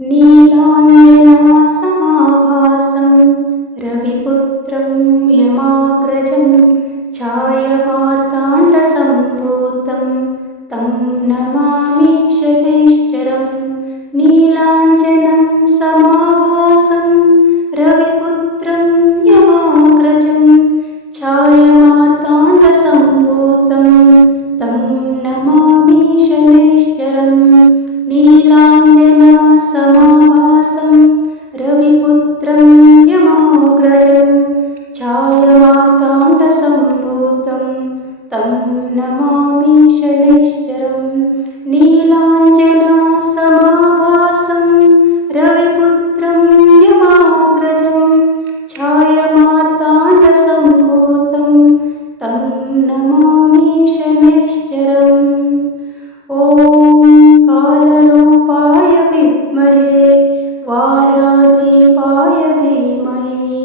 नीलाञ्जनासमाभासं रविपुत्रं यमाग्रजं छायामार्ताण्डसम्भूतं तं नमामि शनैश्चरम्। नीलाञ्जनं समाभासं रविपुत्रं यमाग्रजं छायामार्ताण्डसम्भूतं तं नमामि शनैश्चरम्। नीलाञ्जनासमाभासं रविपुत्रं यमाग्रजं छायामार्ताण्डसम्भूतं तं नमामि शनैश्चरम्। नीलाञ्जनासमाभासं रविपुत्रं यमाग्रजं छायामार्ताण्डसम्भूतं तं नमामि शनैश्चरम्। ॐ कालरूपाय विद्महे वाराधिपाय धीमहि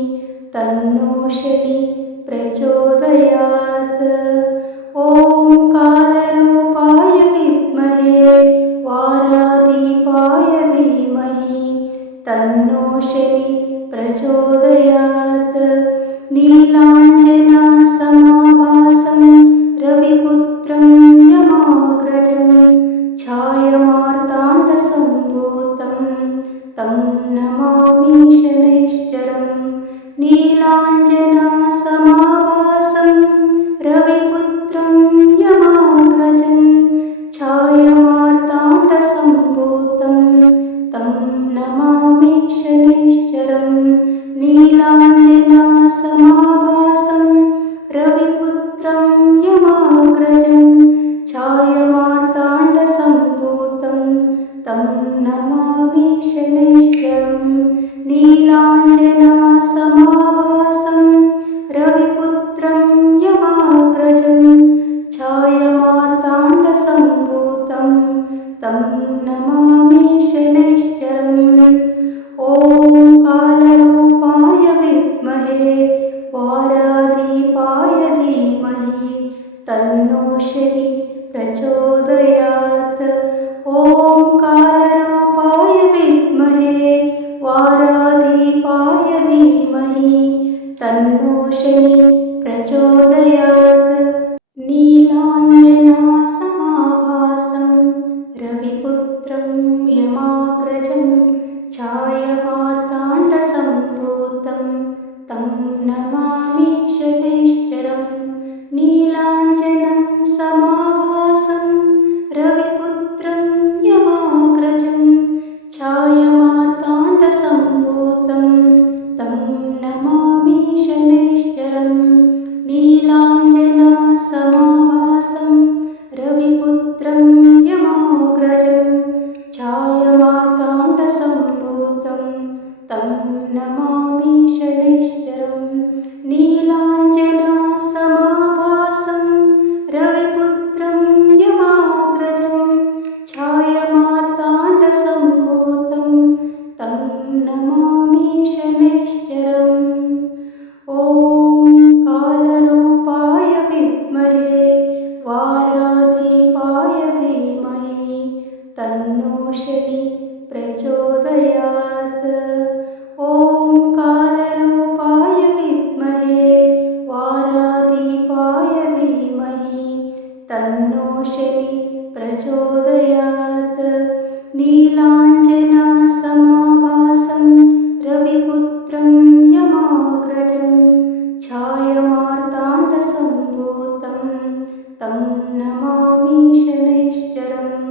तन्नो शनि प्रचोदयात्। ॐ कालरूपाय विद्महे वाराधिपाय धीमहि तन्नो शनि प्रचोदयात्। नीलाञ्जनासमाभासं रविपुत्रं यमाग्रजं छायामार्ताण्डसम्भूतं तं नमामि शनैश्चरम्। नीलाञ्जनासमाभासं रविपुत्रं यमाग्रजं छायामार्ताण्डसम्भूतं तं नमामि शनैश्चरम्। नीलाञ्जनासमाभासं रविपुत्रं यमाग्रजं छायामार्ताण्डसम्भूतं तं नमामि शनैश्चरम्। नीलाञ्जनासमाभासं रविपुत्रं यमाग्रजं छायामार्ताण्डसम्भूतं तं नमामि शनैश्चरम्। ॐ कालरूपाय विद्महे वाराधिपाय धीमहि तन्नो शनि प्रचोदयात्। ॐ कालरूपाय विद्महे वाराधिपाय धीमहि तन्नो शनि प्रचोदयात्। नीलाञ्जनासमाभासं रविपुत्रं यमाग्रजं छायामार्ताण्डसम्भूतं तं नमामि शनैश्चरम्। नीलाञ्जनं समाभासं रविपुत्रं यमाग्रजं छायामार्ताण्डसम्भूतं तं नमामि शनैश्चरम्। नीलाञ्जनासमाभासं रविपुत्रं यमाग्रजं छायामार्ताण्डसम्भूतं तं नमामि शनैश्चरम्। नीलाञ्जनासमाभासं रविपुत्रं यमाग्रजं छायामार्ताण्डसम्भूतं तं नमामि शनैश्चरम्। ॐ कालरूपाय विद्महे वाराधिपाय धीमहि तन्नो शनि प्रचोदयात्। ॐ कालरूपाय विद्महे वाराधिपाय धीमहि तन्नो शनि प्रचोदयात्। नीलाञ्जनासमाभासं रविपुत्रं यमाग्रजं छायामार्ताण्डसम्भूतं तं नमामि शनैश्चरम्।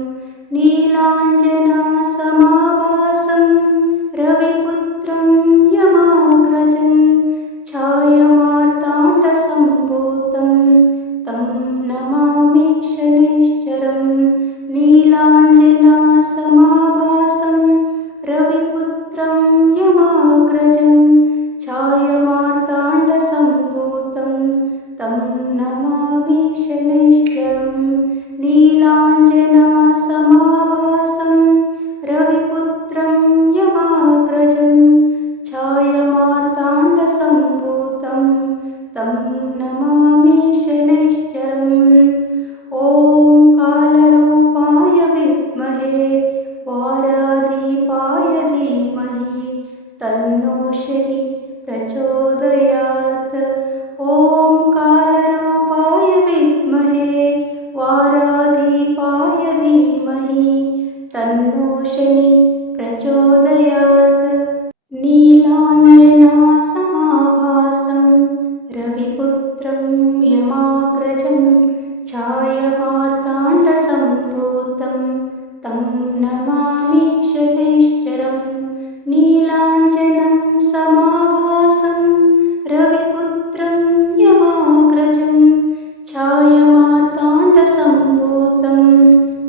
नीलाञ्जनासमाभासं रवि तन्नो शनि प्रचोदयात्। ॐ कालरूपाय विद्महे वाराधिपाय धीमहि तन्नो शनि प्रचोदयात्। नीलाञ्जनासमाभासं रविपुत्रं यमाग्रजं छायामार्ताण्डसम्भूतं तं नमामि शनैश्चरम्। नीलाञ्जनं समाभासं रविपुत्रं यमाग्रजं छायामार्ताण्डसम्भूतं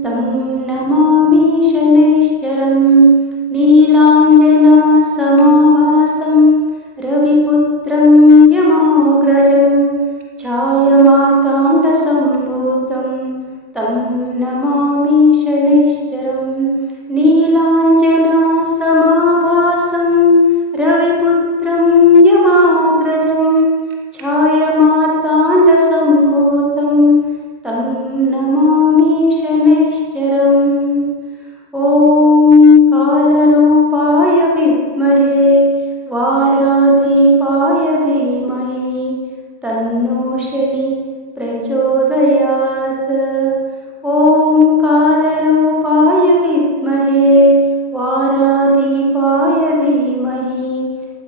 तं नमामि शनैश्चरम्। नीलाञ्जनासमाभासं रविपुत्रं यमाग्रजं छायामार्ताण्डसम्भूतं तं नमामि शनैश्चरम्। नीलाञ्जनासमाभासं रविपुत्रं यमाग्रजं छायामार्ताण्डसम्भूतं तं नमामि शनैश्चरम्। ॐ कालरूपाय विद्महे वाराधिपाय धीमहि तन्नो शनि प्रचोदयात्। ॐ कालरूपाय विद्महे वाराधिपाय धीमहि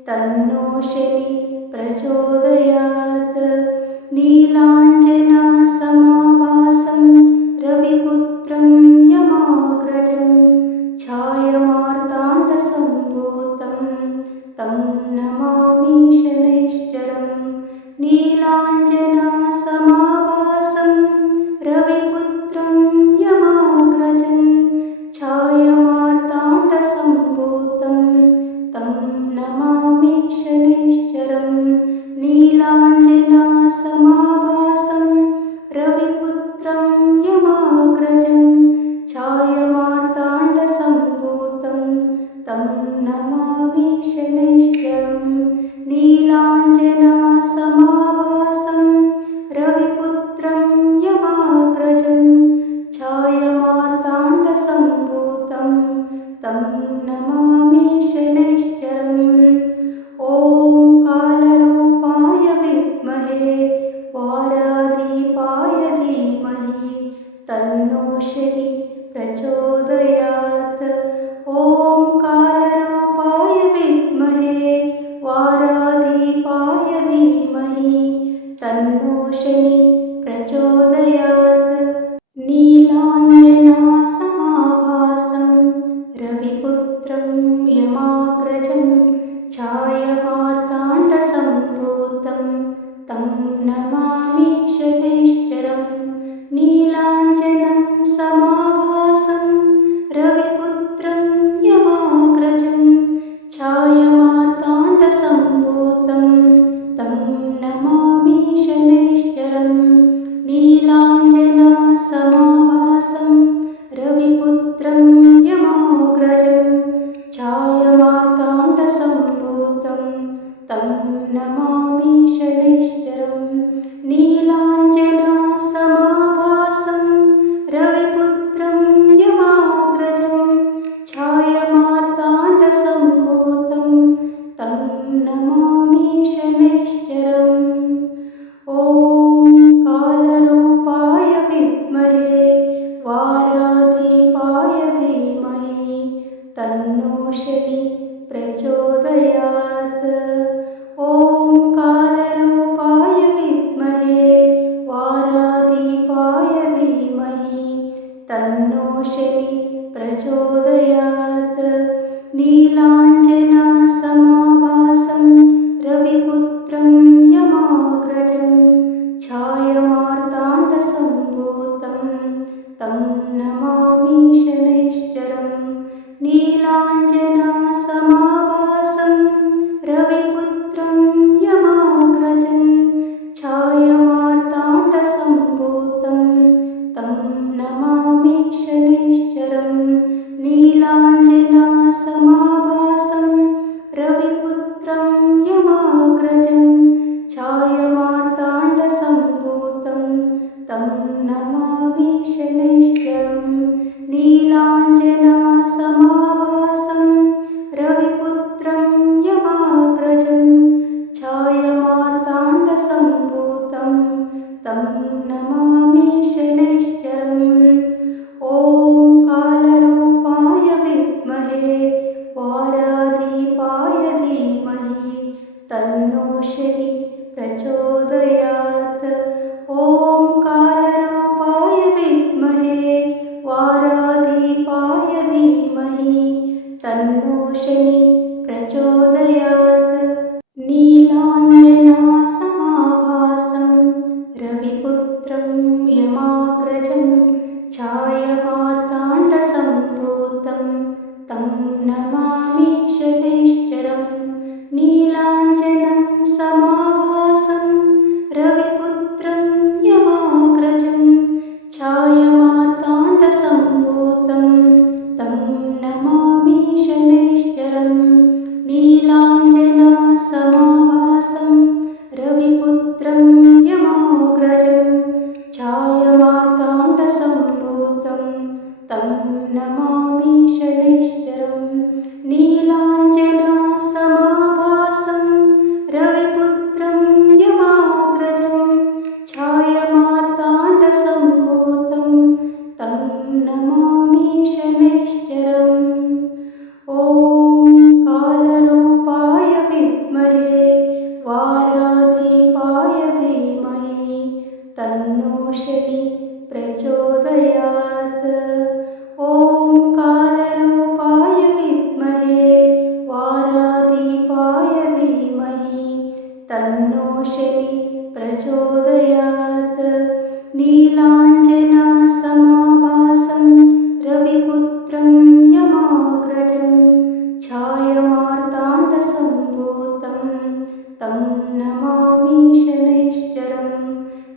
तन्नो शनि प्रचोदयात्। नीलाञ्जनासमाभासं रविपुत्रं यमाग्रजं छायामार्ताण्डसम्भूतं तं नमामि शनैश्चरम्। नीलाञ्जनासमाभासं रविपुत्रं यमाग्रजं छायामार्ताण्डसम्भूतं तं नमामि शनैश्चरम्। नीलाञ्जनासमाभासं रविपुत्रं यमाग्रजं छायामार्ताण्डसम्भूतं तं नमामि शनैश्चरम्। नीलाञ्जनासमाभासं रविपुत्रं यमाग्रजं छायामार्ताण्डसम्भूतं तं नमामि शनैश्चरम्। ॐ कालरूपाय विद्महे वाराधिपाय धीमहि तन्नो शनि प्रचोदयात्। ॐ कालरूपाय विद्महे वाराधिपाय धीमहि तन्नो शनि प्रचोदयात्। नीलाञ्जनासमाभासं रविपुत्रं यमाग्रजं छायामार्ताण्डसम्भूतं तं नमामि शनैश्चरम्। नीलाञ्जनं समाभासं रविपुत्रं यमाग्रजं छायामार्ताण्डसम्भूतं तं नमामि शनैश्चरम्। नीलाञ्जनासमाभासं रविपुत्रं यमाग्रजं छायामार्ताण्डसम्भूतं तं नमामि शनैश्चरम्। नीलाञ्जनासमाभासं रविपुत्रं यमाग्रजं छायामार्ताण्डसम्भूतं तं नमामि शनैश्चरम्। ॐ कालरूपाय विद्महे वाराधिपाय धीमहि तन्नो शनि प्रचोदयात्। ॐ कालरूपाय विद्महे वाराधिपाय धीमहि तन्नो शनि प्रचोदयात्। नीलाञ्जनासमाभासं रविपुत्रं यमाग्रजं छायामार्ताण्डसम्भूतं तं नमामि शनैश्चरम्। नीलाञ्जनासमाभासं रविपुत्रं यमाग्रजं छायामार्ताण्डसम्भूतं तं नमामि शनैश्चरम्। नीलाञ्जनासमाभासं रविपुत्रं यमाग्रजं छायामार्ताण्डसम्भूतं तं नमामि शनैश्चरम्। नीलाञ्जनासमाभासं रविपुत्रं तन्नो शनि प्रचोदयात्। ॐ कालरूपाय विद्महे वाराधिपाय धीमहि तन्नो शनि प्रचोदयात्। नीलाञ्जनासमाभासं रविपुत्रं यमाग्रजं छायामार्ताण्डसम्भूतं तं नमामि शनैश्चरम्। नीलाञ्जनं समाभासं रविपुत्रं यमाग्रजं छायामार्ताण्डसम्भूतं तं नमामि शनैश्चरम्। नीलाञ्जनासमाभासं रविपुत्रं यमाग्रजं छायामार्ताण्डसम्भूतं तं नमामि शनैश्चरम्। नीलाञ्जनासमाभासं रविपुत्रं यमाग्रजं छायामार्ताण्डसम्भूतं तं नमामि शनैश्चरम्। ॐ कालरूपाय विद्महे वाराधिपाय धीमहि तन्नो शनि प्रचोदयात्। ॐ कालरूपाय विद्महे वाराधिपाय धीमहि तन्नो शनि प्रचोदयात्। नीलाञ्जनासमाभासं रविपुत्रं यमाग्रजं छायामार्ताण्डसम्भूतं तं नमामि शनैश्चरम्।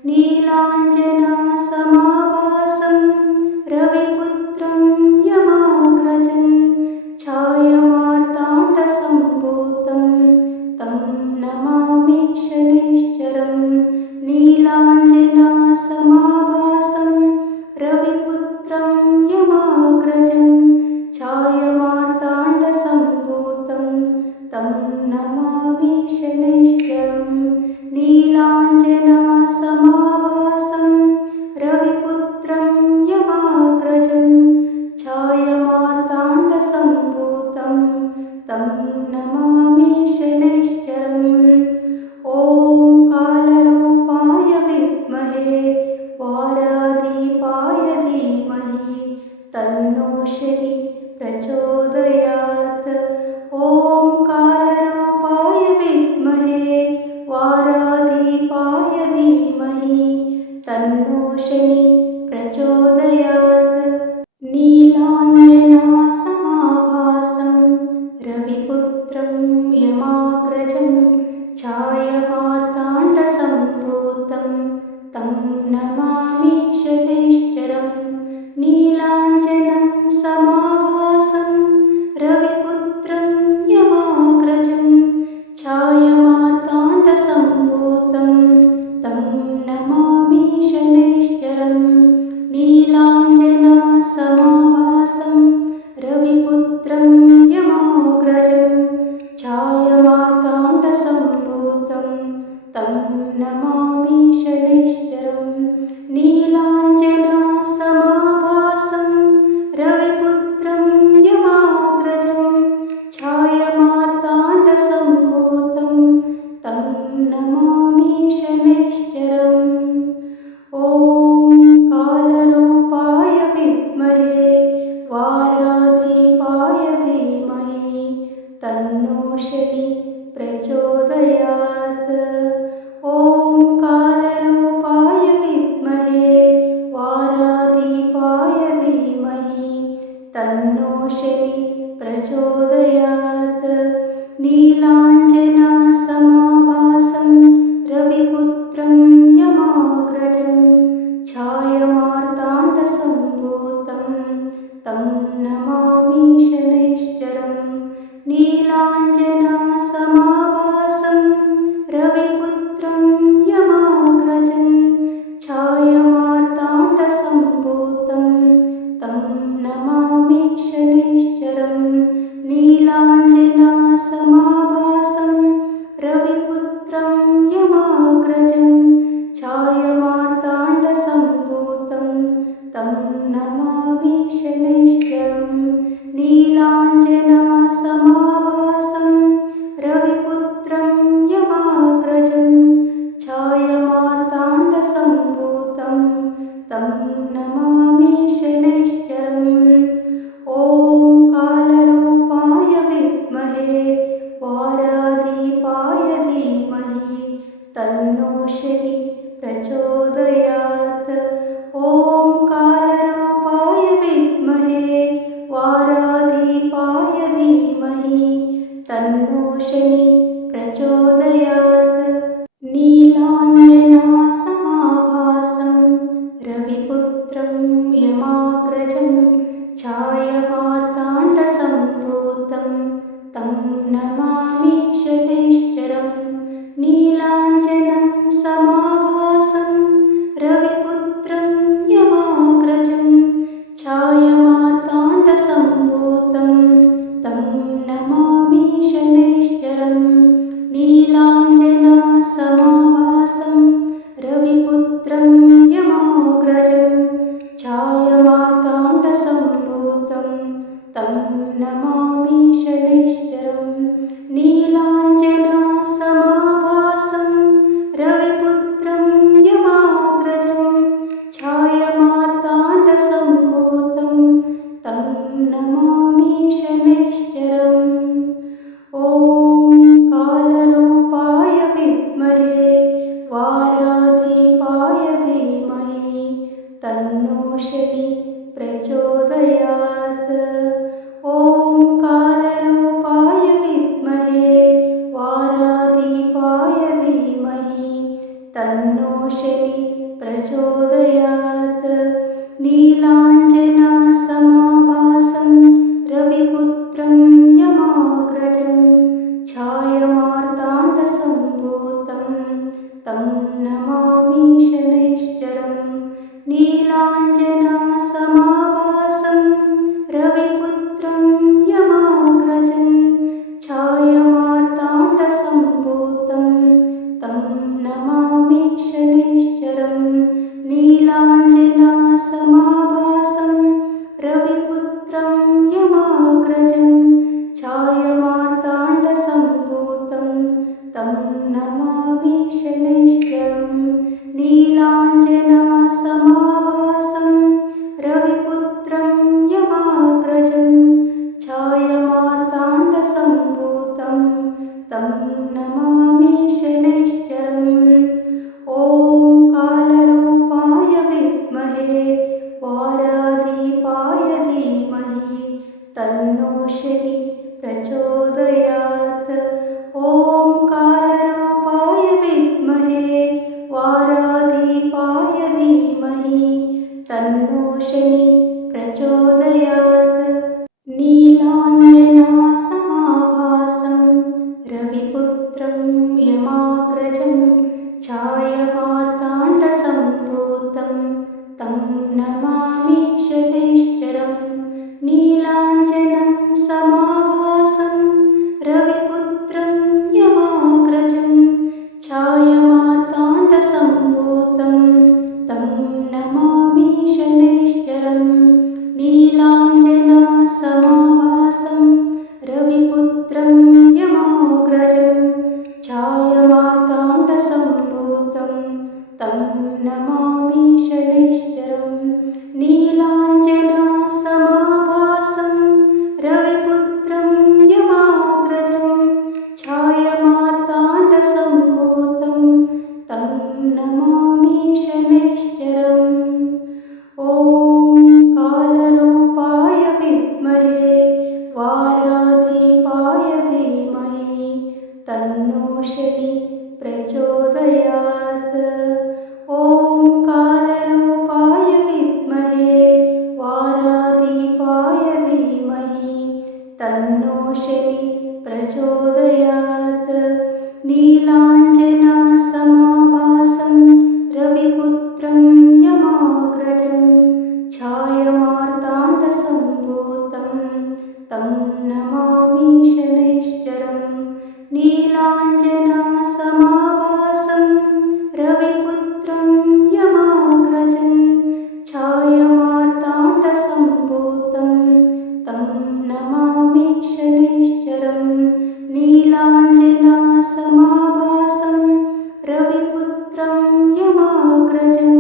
नीलाञ्जनासमाभासं रविपुत्रं यमाग्रजं छायामार्ताण्डसम्भूतं तं नमामि शनैश्चरम्। नीलाञ्जनासमाभासं रविपुत्रं यमाग्रजं छायामार्ताण्डसम्भूतं तं नमामि शनैश्चरम्। नीलाञ्जनासमाभासं रविपुत्रं यमाग्रजं छायामार्ताण्डसम्भूतं तं नमामि शनैश्चरम्। ॐ कालरूपाय विद्महे वाराधिपाय धीमहि तन्नो शनि प्रचोदयात्। ॐ कालरूपाय विद्महे वाराधिपाय धीमहि तन्नो शनि प्रचोदयात्। नीलाञ्जनासमाभासं रविपुत्रं यमाग्रजं छायामार्ताण्डसम्भूतं तं नमामि शनैश्चरम्। नीलाञ्जनं समाभासं रविपुत्रं यमाग्रजं छायामार्ताण्डसम्भूतं तं नमामि शनैश्चरम्। नीलाञ्जनासमाभासं रविपुत्रं यमाग्रजं छायामार्ताण्डसम्भूतं तं नमामि शनैश्चरम्। नीलाञ्जनासमाभासं रविपुत्रं यमाग्रजं छायामार्ताण्डसम्भूतं तं नमामि शनैश्चरम्। ॐ कालरूपाय विद्महे वाराधिपाय धीमहि तन्नो शनि प्रचोदयात्। ॐ कालरूपाय विद्महे वाराधिपाय धीमहि तन्नो शनि प्रचोदयात्। नीलाञ्जनासमाभासं रविपुत्रं यमाग्रजं छायामार्ताण्डसम्भूतं तं नमामि शनैश्चरम्। नीलाञ्जनासमाभासं रविपुत्रं यमाग्रजं छायामार्ताण्डसम्भूतं तं नमामि शनैश्चरम्। नीलाञ्जनासमाभासं रविपुत्रं यमाग्रजं छायामार्ताण्डसम्भूतं तं नमामि शनैश्चरम्। नीलाञ्जनासमाभासं रविपुत्रं प्रचोदयात्। ॐ कालरूपाय विद्महे वाराधिपाय धीमहि तन्नो शनि प्रचोदयात्। नीलाञ्जनासमाभासं रविपुत्रं यमाग्रजं छायामार्ताण्डसम्भूतं तं नमामि शनैश्चरम्। नीलाञ्जनं समाभासं रविपुत्रं यमाग्रजं छायामार्ताण्डसम्भूतं तं नमामि शनैश्चरम्। नीलाञ्जनासमाभासं रविपुत्रं यमाग्रजं छायामार्ताण्डसम्भूतं तं नमामि शनैश्चरम्। नीलाञ्जनासमाभासं रविपुत्रं यमाग्रजं छायामार्ताण्डसम्भूतं तं नमामि शनैश्चरम्। ॐ कालरूपाय विद्महे वाराधिपाय धीमहि तन्नो शनि प्रचोदयात्। ॐ कालरूपाय विद्महे वाराधिपाय धीमहि तन्नो शनि प्रचोदयात्। नीलाञ्जनासमाभासं रविपुत्रं यमाग्रजं छायामार्ताण्डसम्भूतं तं नमामि शनैश्चरम्। नीलाञ्जनासमाभासं रविपुत्रं यमाग्रजं छायामार्ताण्डसम्भूतं तं नमामि शनैश्चरम्। नीलाञ्जनासमाभासं रविपुत्रं यमाग्रजं छायामार्ताण्डसम्भूतं तं नमामि शनैश्चरम्। नीलाञ्जनासमाभासं रविपुत्रं यमाग्रजं छायामार्ताण्डसम्भूतं तं नमामि शनैश्चरम्। ॐ कालरूपाय विद्महे वाराधिपाय धीमहि तन्नो शनि प्रचोदयात्। ॐ कालरूपाय विद्महे वाराधिपाय धीमहि तन्नो शनि प्रचोदयात्। नीलाञ्जनासमाभासं रविपुत्रं यमाग्रजं छायामार्ताण्डसम्भूतं तं नमामि शनैश्चरम्। नीलाञ्जनं समाभासं रविपुत्रं यमाग्रजं छायामार्ताण्डसम्भूतं तं नमामि शनैश्चरम्। नीलाञ्जनासमाभासं रविपुत्रं यमाग्रजं छायामार्ताण्डसम्भूतं तं नमामि शनैश्चरम्। नीलाञ्जनासमाभासं रविपुत्रं यमाग्रजं छायामार्ताण्डसम्भूतं तं नमामि शनैश्चरम्। ॐ कालरूपाय विद्महे वाराधिपाय धीमहि तन्नो शनि प्रचोदयात्। ॐ कालरूपाय विद्महे वाराधिपाय धीमहि तन्नो शनि प्रचोदयात्। नीलाञ्जनासमाभासं रविपुत्रं यमाग्रजं छायामार्ताण्डसम्भूतं तं नमामि शनैश्चरम्। नीलाञ्जनासमाभासं रविपुत्रं यमाग्रजं छायामार्ताण्डसम्भूतं तं नमामि शनैश्चरम्। नीलाञ्जनासमाभासं रविपुत्रं यमाग्रजं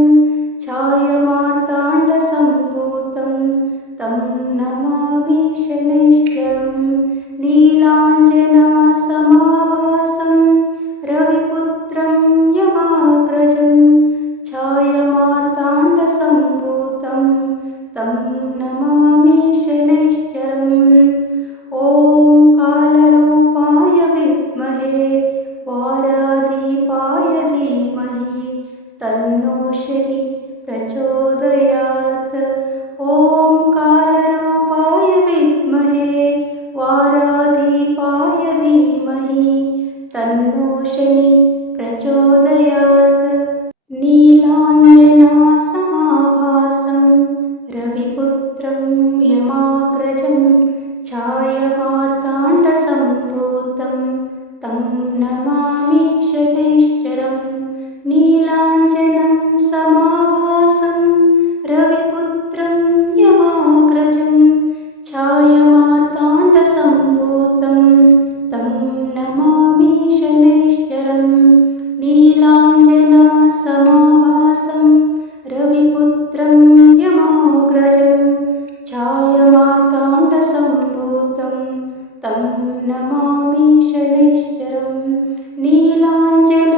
प्रमोषिनि प्रचोदयात्। नीलाञ्जनासमाभासं रविपुत्रं यमाग्रजं छायामार्ताण्डसम्भूतं तं नमामि शनैश्चरम्। नीलाञ्जनं समाभासं रविपुत्रं यमाग्रजं छायामार्ताण्डसम्भूतं तं नमामि शनैश्चरम्। नीलाञ्जनासमाभासं रविपुत्रं यमाग्रजं छायामार्ताण्डसम्भूतं तं नमामि शनैश्चरम्। नीलाञ्जन